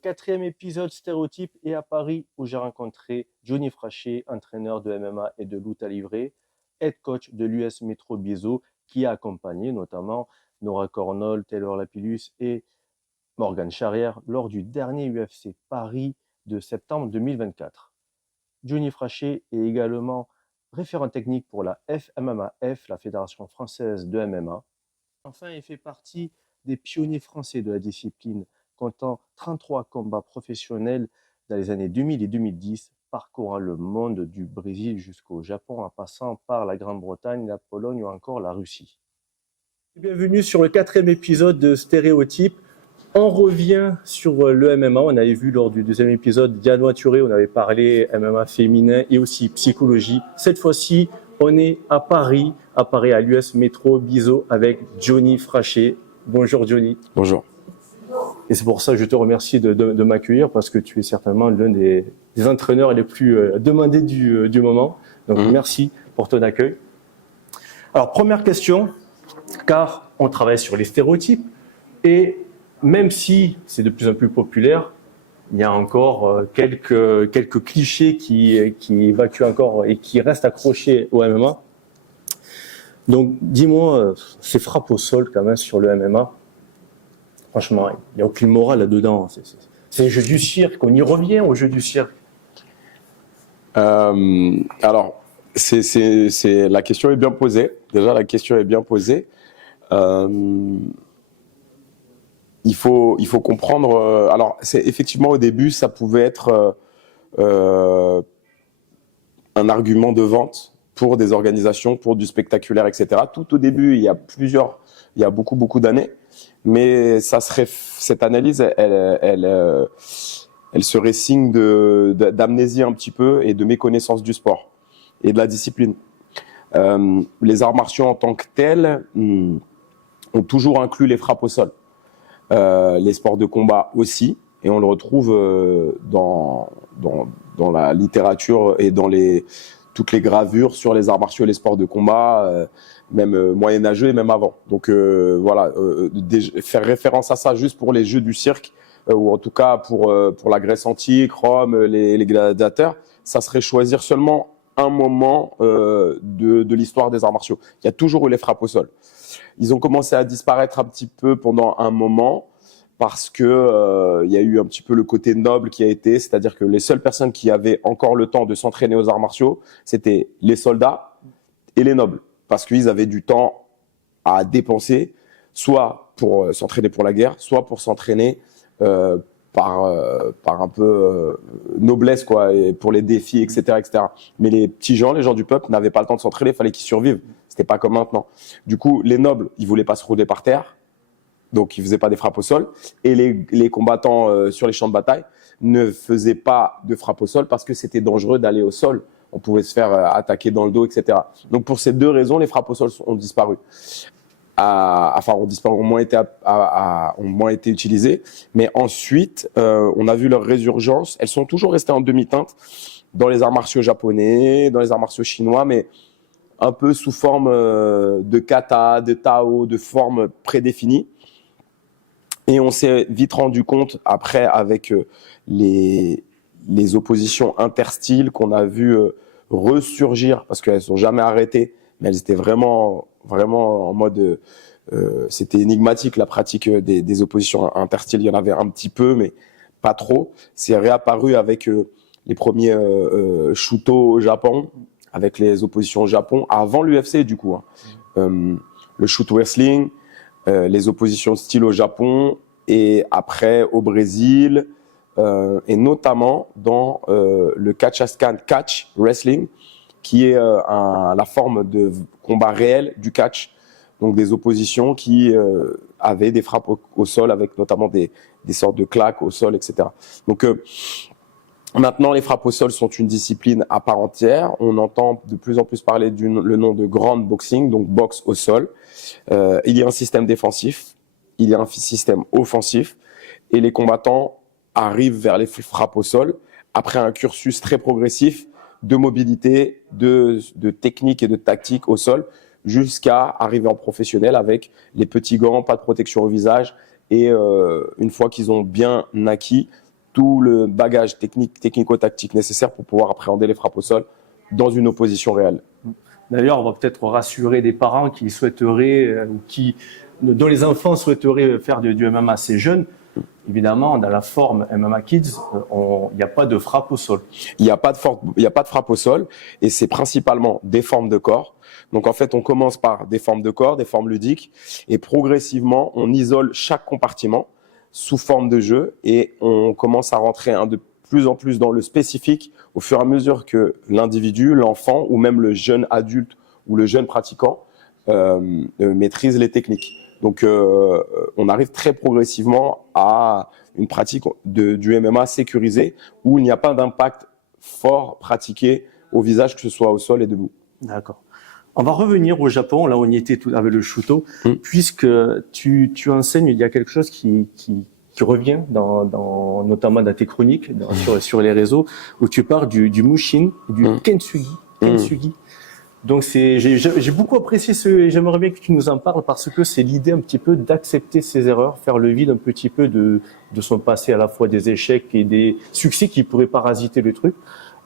quatrième épisode Stéréotype est à Paris où j'ai rencontré Johnny Frachet, entraîneur de MMA et de lutte à livrer, head coach de l'US Metro Bizo, qui a accompagné notamment Nora Cornol, Taylor Lapillus et Morgan Charrière lors du dernier UFC Paris de septembre 2024. Johnny Frachet est également référent technique pour la FMMAF, la Fédération française de MMA. Enfin, il fait partie des pionniers français de la discipline, comptant 33 combats professionnels dans les années 2000 et 2010, parcourant le monde du Brésil jusqu'au Japon, en passant par la Grande-Bretagne, la Pologne ou encore la Russie. Bienvenue sur le quatrième épisode de Stéréotype. On revient sur le MMA. On avait vu lors du deuxième épisode Diane Touré, on avait parlé MMA féminin et aussi psychologie. Cette fois-ci, on est à Paris à l'US Metro Bizo avec Johnny Frachet. Bonjour Johnny. Bonjour. Et c'est pour ça que je te remercie de m'accueillir parce que tu es certainement l'un des entraîneurs les plus demandés du moment. Donc merci pour ton accueil. Alors première question, car on travaille sur les stéréotypes et même si c'est de plus en plus populaire, il y a encore quelques clichés qui évacuent encore et qui restent accrochés au MMA. Donc, dis-moi, ces frappes au sol quand même sur le MMA, franchement, il n'y a aucune morale là-dedans. C'est le jeu du cirque, on y revient au jeu du cirque. Alors, la question est bien posée. Déjà, la question est bien posée. Il faut comprendre. Alors, c'est effectivement au début, ça pouvait être un argument de vente pour des organisations, pour du spectaculaire, etc. Tout au début, il y a beaucoup d'années, mais cette analyse, elle serait signe d'amnésie un petit peu et de méconnaissance du sport et de la discipline. Les arts martiaux en tant que tels ont toujours inclus les frappes au sol. Les sports de combat aussi, et on le retrouve dans la littérature et dans toutes les gravures sur les arts martiaux et les sports de combat, même moyenâgeux et même avant. Donc voilà, faire référence à ça juste pour les jeux du cirque, ou en tout cas pour la Grèce antique, Rome, les gladiateurs, ça serait choisir seulement un moment de l'histoire des arts martiaux. Il y a toujours eu les frappes au sol. Ils ont commencé à disparaître un petit peu pendant un moment parce que il y a eu un petit peu le côté noble qui a été, c'est-à-dire que les seules personnes qui avaient encore le temps de s'entraîner aux arts martiaux, c'était les soldats et les nobles, parce qu'ils avaient du temps à dépenser, soit pour s'entraîner pour la guerre, soit pour s'entraîner par un peu noblesse, quoi, et pour les défis, etc., etc. Mais les petits gens, les gens du peuple, n'avaient pas le temps de s'entraîner, il fallait qu'ils survivent. C'était pas comme maintenant. Du coup, les nobles, ils voulaient pas se rouler par terre, donc ils faisaient pas des frappes au sol. Et les combattants sur les champs de bataille ne faisaient pas de frappes au sol parce que c'était dangereux d'aller au sol. On pouvait se faire attaquer dans le dos, etc. Donc pour ces deux raisons, les frappes au sol ont disparu. Ont moins été utilisées. Mais ensuite, on a vu leur résurgence. Elles sont toujours restées en demi-teinte dans les arts martiaux japonais, dans les arts martiaux chinois, mais un peu sous forme de kata, de tao, de formes prédéfinies. Et on s'est vite rendu compte, après, avec les oppositions interstyles qu'on a vu ressurgir, parce qu'elles ne sont jamais arrêtées, mais elles étaient vraiment en mode... c'était énigmatique, la pratique des oppositions interstyles. Il y en avait un petit peu, mais pas trop. C'est réapparu avec les premiers Shuto au Japon, avec les oppositions au Japon, avant l'UFC du coup. Le shoot wrestling, les oppositions de style au Japon, et après au Brésil, et notamment dans le Kachaskan catch wrestling, qui est la forme de combat réel du catch, donc des oppositions qui avaient des frappes au sol, avec notamment des sortes de claques au sol, etc. Donc maintenant, les frappes au sol sont une discipline à part entière. On entend de plus en plus parler le nom de ground boxing, donc boxe au sol. Il y a un système défensif, il y a un système offensif, et les combattants arrivent vers les frappes au sol après un cursus très progressif de mobilité, de technique et de tactique au sol, jusqu'à arriver en professionnel avec les petits gants, pas de protection au visage, et une fois qu'ils ont bien acquis, tout le bagage technico-tactique nécessaire pour pouvoir appréhender les frappes au sol dans une opposition réelle. D'ailleurs, on va peut-être rassurer des parents qui souhaiteraient, dont les enfants souhaiteraient faire du MMA assez jeune. Évidemment, dans la forme MMA Kids, il n'y a pas de frappe au sol. Il n'y a pas de frappe au sol et c'est principalement des formes de corps. Donc en fait, on commence par des formes de corps, des formes ludiques et progressivement, on isole chaque compartiment sous forme de jeu et on commence à rentrer de plus en plus dans le spécifique au fur et à mesure que l'individu, l'enfant ou même le jeune adulte ou le jeune pratiquant maîtrise les techniques. Donc, on arrive très progressivement à une pratique du MMA sécurisé où il n'y a pas d'impact fort pratiqué au visage, que ce soit au sol et debout. D'accord. On va revenir au Japon, là où on y était tout avec le Shuto, puisque tu enseignes, il y a quelque chose qui revient notamment dans tes chroniques, sur les réseaux, où tu parles du Mushin, du Kintsugi. Donc j'ai beaucoup apprécié et j'aimerais bien que tu nous en parles parce que c'est l'idée un petit peu d'accepter ses erreurs, faire le vide un petit peu de son passé, à la fois des échecs et des succès qui pourraient parasiter le truc,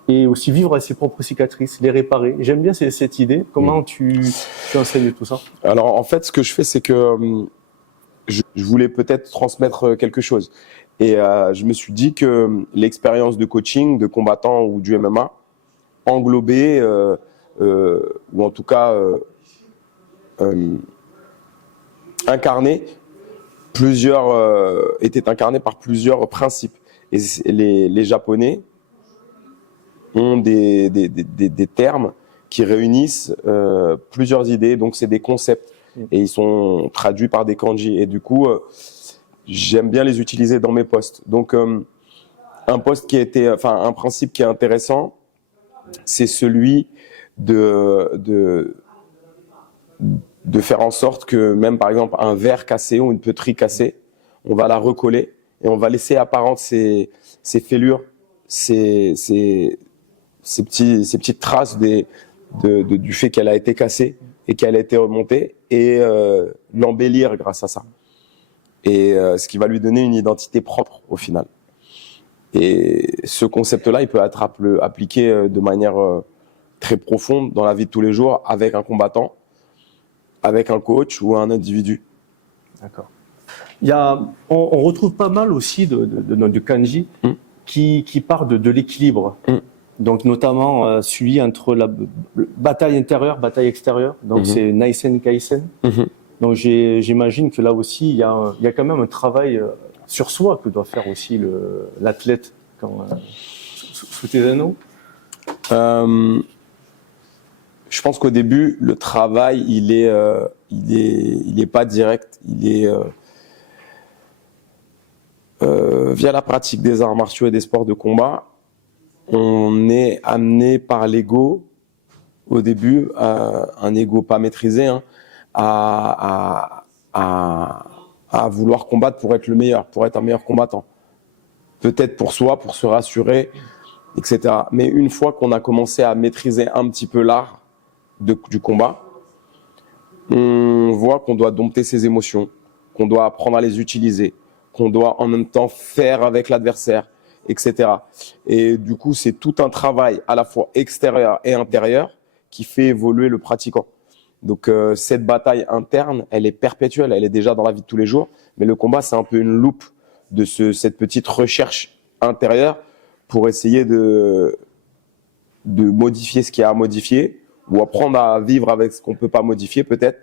et aussi vivre à ses propres cicatrices, les réparer. J'aime bien cette idée. Comment tu enseignes tout ça? Alors en fait, ce que je fais, c'est que je voulais peut-être transmettre quelque chose. Et je me suis dit que l'expérience de coaching, de combattant ou du MMA englobait ou en tout cas était incarné par plusieurs principes. Et les Japonais ont des termes qui réunissent plusieurs idées, donc c'est des concepts et ils sont traduits par des kanji. Et du coup, j'aime bien les utiliser dans mes posts. Donc, un principe qui est intéressant, c'est celui de faire en sorte que même par exemple un verre cassé ou une poterie cassée, on va la recoller et on va laisser apparentes ces fêlures, ces petites traces du fait qu'elle a été cassée et qu'elle a été remontée et l'embellir grâce à ça. Et ce qui va lui donner une identité propre au final. Et ce concept-là, il peut être appliqué de manière très profonde dans la vie de tous les jours avec un combattant, avec un coach ou un individu. D'accord. On retrouve pas mal aussi de kanji qui part de l'équilibre. Donc notamment celui entre la bataille intérieure, bataille extérieure. Donc c'est Naisen Kaisen. Donc j'imagine que là aussi il y a quand même un travail sur soi que doit faire aussi l'athlète sous tes anneaux. Je pense qu'au début le travail il est pas direct, il est via la pratique des arts martiaux et des sports de combat. On est amené par l'ego, au début, un ego pas maîtrisé, à vouloir combattre pour être le meilleur, pour être un meilleur combattant. Peut-être pour soi, pour se rassurer, etc. Mais une fois qu'on a commencé à maîtriser un petit peu l'art du combat, on voit qu'on doit dompter ses émotions, qu'on doit apprendre à les utiliser, qu'on doit en même temps faire avec l'adversaire, etc. Et du coup, c'est tout un travail à la fois extérieur et intérieur qui fait évoluer le pratiquant. Donc cette bataille interne, elle est perpétuelle, elle est déjà dans la vie de tous les jours, mais le combat, c'est un peu une loupe de cette petite recherche intérieure pour essayer de modifier ce qu'il y a à modifier ou apprendre à vivre avec ce qu'on ne peut pas modifier peut-être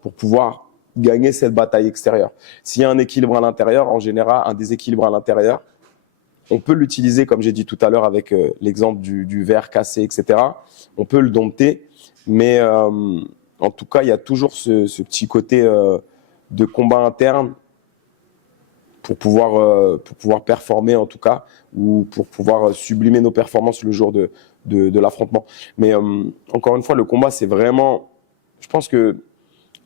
pour pouvoir gagner cette bataille extérieure. S'il y a un équilibre à l'intérieur, en général, un déséquilibre à l'intérieur, on peut l'utiliser, comme j'ai dit tout à l'heure, avec l'exemple du verre cassé, etc. On peut le dompter, mais en tout cas, il y a toujours ce petit côté de combat interne pour pouvoir performer, en tout cas, ou pour pouvoir sublimer nos performances le jour de l'affrontement. Mais encore une fois, le combat, c'est vraiment... Je pense que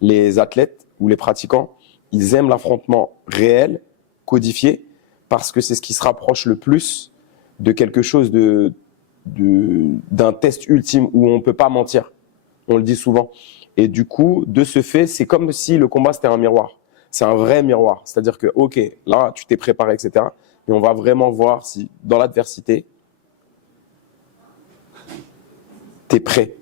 les athlètes ou les pratiquants, ils aiment l'affrontement réel, codifié, parce que c'est ce qui se rapproche le plus de quelque chose d'un test ultime où on ne peut pas mentir. On le dit souvent. Et du coup, de ce fait, c'est comme si le combat, c'était un miroir. C'est un vrai miroir. C'est-à-dire que, OK, là, tu t'es préparé, etc. et on va vraiment voir si, dans l'adversité, tu es prêt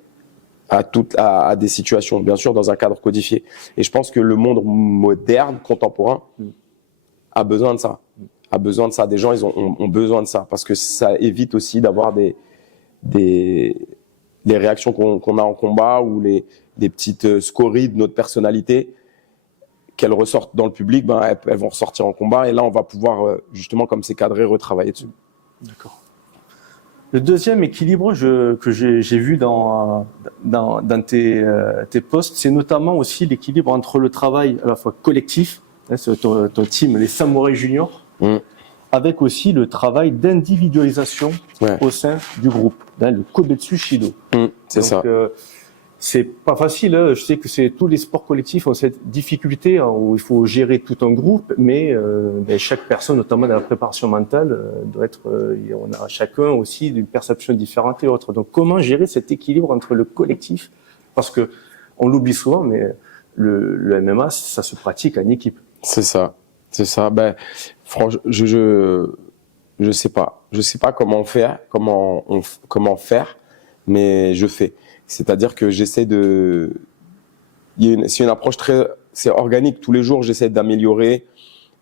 à des situations, bien sûr, dans un cadre codifié. Et je pense que le monde moderne, contemporain, a besoin de ça. A besoin de ça. Des gens, ils ont besoin de ça parce que ça évite aussi d'avoir les réactions qu'on a en combat ou des petites scories de notre personnalité qu'elles ressortent dans le public, ben, elles vont ressortir en combat et là, on va pouvoir, justement, comme c'est cadré, retravailler dessus. D'accord. Le deuxième équilibre que j'ai vu dans tes posts, c'est notamment aussi l'équilibre entre le travail à la fois collectif, hein, c'est ton team, les Samouraïs Juniors, avec aussi le travail d'individualisation au sein du groupe, hein, le Kobetsu Shido. C'est ça. C'est pas facile, hein. Je sais que tous les sports collectifs ont cette difficulté, hein, où il faut gérer tout un groupe, mais chaque personne, notamment dans la préparation mentale, doit être. On a chacun aussi une perception différente et autre. Donc, comment gérer cet équilibre entre le collectif, parce que on l'oublie souvent, mais le MMA, ça se pratique en équipe. C'est ça. Ben, franchement, je sais pas comment faire, comment faire, mais je fais. C'est-à-dire que j'essaie c'est une approche c'est organique. Tous les jours, j'essaie d'améliorer,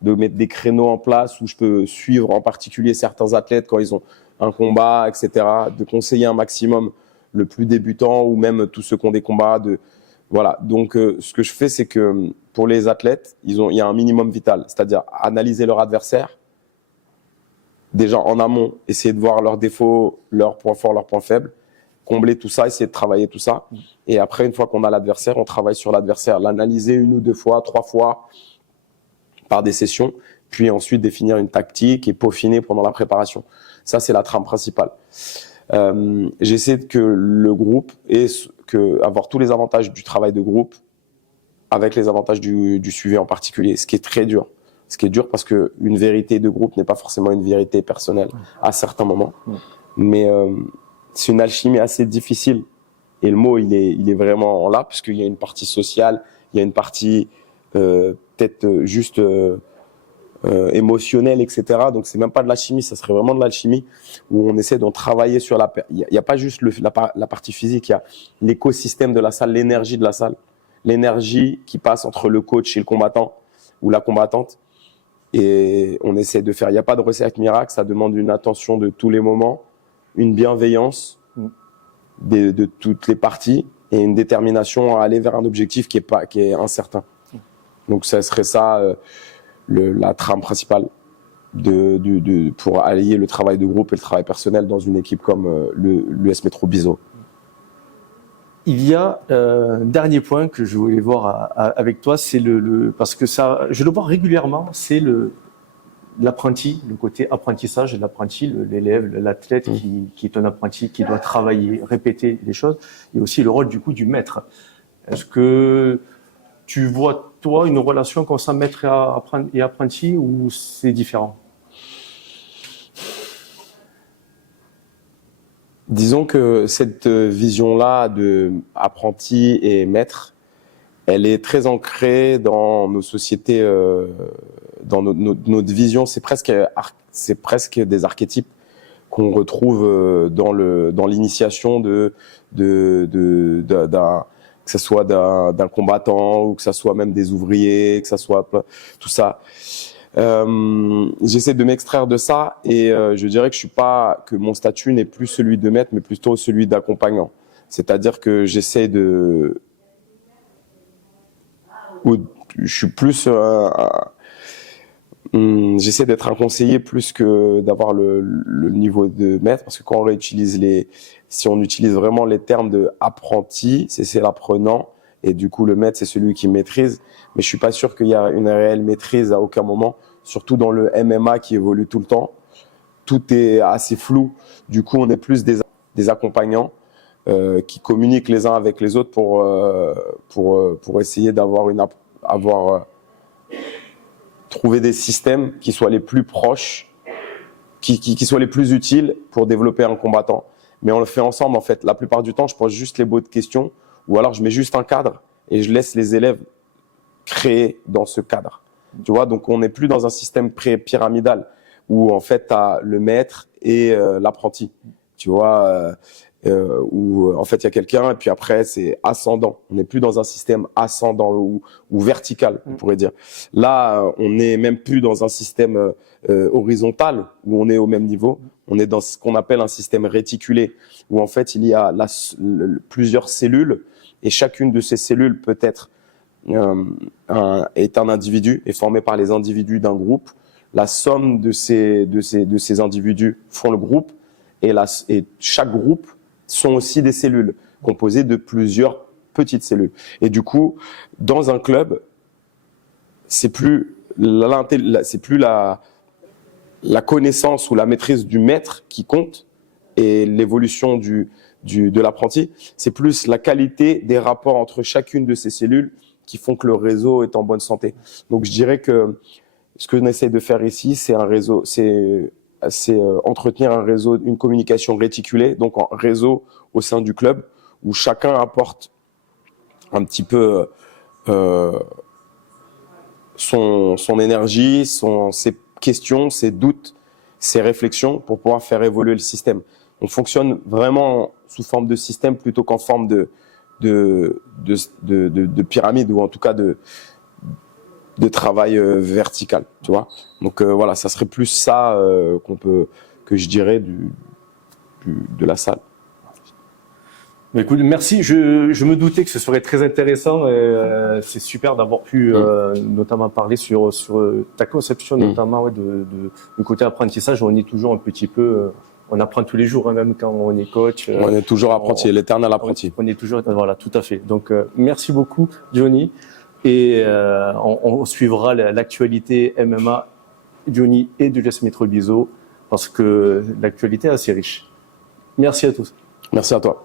de mettre des créneaux en place où je peux suivre en particulier certains athlètes quand ils ont un combat, etc. De conseiller un maximum le plus débutant ou même tous ceux qui ont des combats. Voilà. Donc, ce que je fais, c'est que pour les athlètes, il y a un minimum vital. C'est-à-dire analyser leur adversaire, déjà en amont, essayer de voir leurs défauts, leurs points forts, leurs points faibles, combler tout ça, essayer de travailler tout ça. Et après, une fois qu'on a l'adversaire, on travaille sur l'adversaire, l'analyser 1 ou 2 fois, 3 fois par des sessions, puis ensuite définir une tactique et peaufiner pendant la préparation. Ça, c'est la trame principale. J'essaie que le groupe avoir tous les avantages du travail de groupe avec les avantages du suivi en particulier, ce qui est très dur. Ce qui est dur parce que une vérité de groupe n'est pas forcément une vérité personnelle à certains moments. Mais c'est une alchimie assez difficile. Et le mot, il est vraiment là, puisqu'il y a une partie sociale, il y a une partie peut-être juste émotionnelle, etc. Donc, c'est même pas de l'alchimie, ça serait vraiment de l'alchimie où on essaie d'en travailler sur il y a pas juste la partie physique, il y a l'écosystème de la salle, l'énergie de la salle, l'énergie qui passe entre le coach et le combattant ou la combattante. Et on essaie de faire, il n'y a pas de recette miracle, ça demande une attention de tous les moments, une bienveillance de toutes les parties et une détermination à aller vers un objectif qui est incertain. Donc ça serait ça la trame principale pour allier le travail de groupe et le travail personnel dans une équipe comme l'US Métro Biseau. Il y a un dernier point que je voulais voir avec toi, c'est parce que ça, je le vois régulièrement, c'est l'apprenti, le côté apprentissage de l'apprenti, l'élève, l'athlète qui est un apprenti, qui doit travailler, répéter les choses, et aussi le rôle du coup du maître. Est-ce que tu vois, toi, une relation comme ça, maître et apprenti, ou c'est différent? Disons que cette vision-là de apprenti et maître, elle est très ancrée dans nos sociétés, dans notre vision. C'est presque des archétypes qu'on retrouve dans l'initiation que ce soit d'un combattant ou que ce soit même des ouvriers, que ce soit tout ça. J'essaie de m'extraire de ça et je dirais que mon statut n'est plus celui de maître, mais plutôt celui d'accompagnant. C'est-à-dire que j'essaie j'essaie d'être un conseiller plus que d'avoir le niveau de maître, parce que quand on si on utilise vraiment les termes de apprenti, c'est l'apprenant, et du coup le maître c'est celui qui maîtrise, mais je suis pas sûr qu'il y a une réelle maîtrise à aucun moment, surtout dans le MMA qui évolue tout le temps. Tout est assez flou, du coup on est plus des accompagnants qui communiquent les uns avec les autres pour essayer trouver des systèmes qui soient les plus proches, qui soient les plus utiles pour développer un combattant. Mais on le fait ensemble en fait. La plupart du temps, je pose juste les bonnes questions ou alors je mets juste un cadre et je laisse les élèves créer dans ce cadre. Tu vois, donc on n'est plus dans un système pyramidal où en fait tu as le maître et l'apprenti, tu vois, où en fait il y a quelqu'un et puis après c'est ascendant. On n'est plus dans un système ascendant ou vertical, on pourrait dire. Là, on n'est même plus dans un système horizontal où on est au même niveau. On est dans ce qu'on appelle un système réticulé, où en fait il y a plusieurs cellules et chacune de ces cellules peut être est un individu, est formé par les individus d'un groupe. La somme de ces individus font le groupe et chaque groupe sont aussi des cellules composées de plusieurs petites cellules. Et du coup, dans un club, c'est plus la connaissance ou la maîtrise du maître qui compte et l'évolution de l'apprenti, c'est plus la qualité des rapports entre chacune de ces cellules qui font que le réseau est en bonne santé. Donc je dirais que ce que l'on essaie de faire ici, c'est entretenir un réseau, une communication réticulée, donc en réseau au sein du club, où chacun apporte un petit peu son énergie, ses questions, ses doutes, ses réflexions pour pouvoir faire évoluer le système. On fonctionne vraiment sous forme de système plutôt qu'en forme de pyramide ou en tout cas de travail vertical, tu vois. Donc voilà, ça serait plus ça que je dirais de la salle. Mais écoute, merci. Je me doutais que ce serait très intéressant. C'est super d'avoir pu notamment parler sur ta conception, notamment du côté apprentissage. On est toujours un petit peu, on apprend tous les jours, hein, même quand on est coach. On est toujours apprenti, l'éternel apprenti. On est toujours, voilà, tout à fait. Donc merci beaucoup, Johnny. Et on suivra l'actualité MMA, Johnny et de Jess Metro Bizo, parce que l'actualité est assez riche. Merci à tous. Merci à toi.